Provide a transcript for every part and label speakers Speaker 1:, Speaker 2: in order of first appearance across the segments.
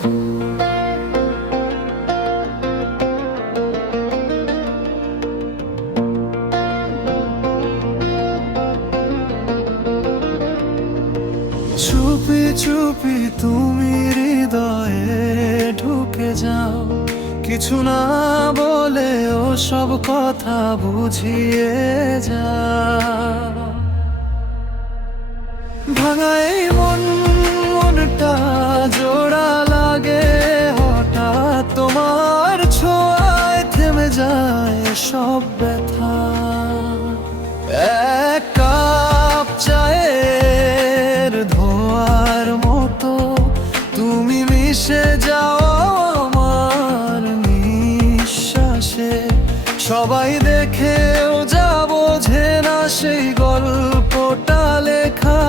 Speaker 1: চুপি চুপি তুমি হৃদয়ে ঢুকে যাও। কিছু না বলে ও সব কথা বুঝিয়ে যাও। ভাঙা সব ব্যথা। এক কাপ চায়ের ধোয়ার মতো তুমি মিশে যাও আমার নিঃশ্বাসে। সবাই দেখেও যা বোঝে না সেই গল্পটা লেখা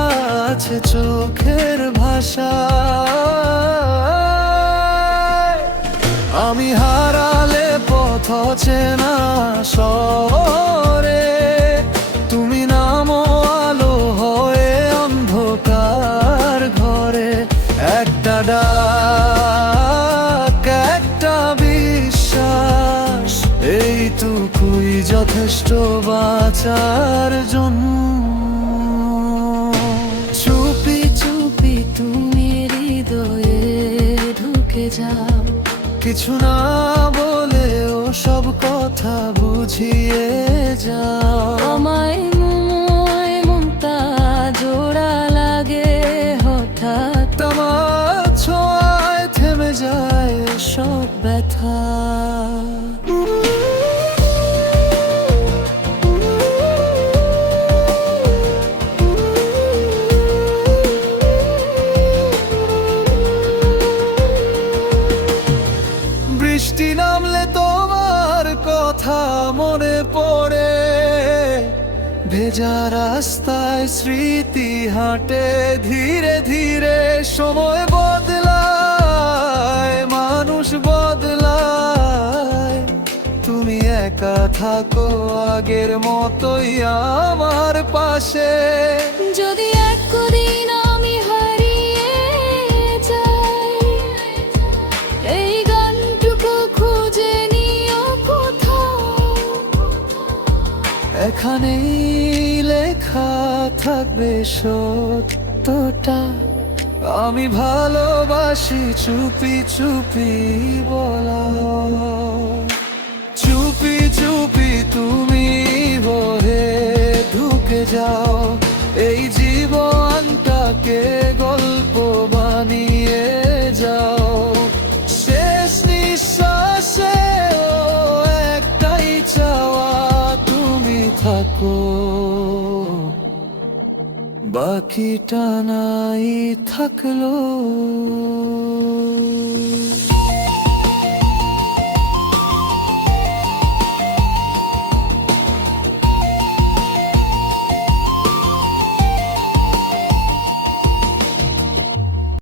Speaker 1: আছে চোখের ভাষা আমি হারালে পথ চেনা শহরে তুমি নামো আলো হয়ে অন্ধকার ঘরে। একটা ডাক একটা বিশ্বাস এইটুকুই যথেষ্ট বাঁচার জন্য।
Speaker 2: চুপি চুপি তুমি হৃদয়ে ঢুকে যাও।
Speaker 1: কিছু না বলে ও সব কথা বুঝিয়ে যাও।
Speaker 2: আমায় ময় মমতা জোড়া লাগে হঠাৎ।
Speaker 1: তোমার ছোঁয়ায় থেমে যায়
Speaker 2: সব ব্যথা।
Speaker 1: ভেজা রাস্তায় স্মৃতি হাঁটে, ধীরে ধীরে সময় বদলায়, মানুষ বদলায়। তুমি একা থাকো আগের মতোই আমার পাশে। এখানেই লেখা থাকবে সত্যটা। আমি ভালোবাসি চুপি চুপি বলা। চুপি চুপি তুমি বহে ঢুকে যাও। এই জীবনটাকে থাকো। বাকিটা নাই থাকল।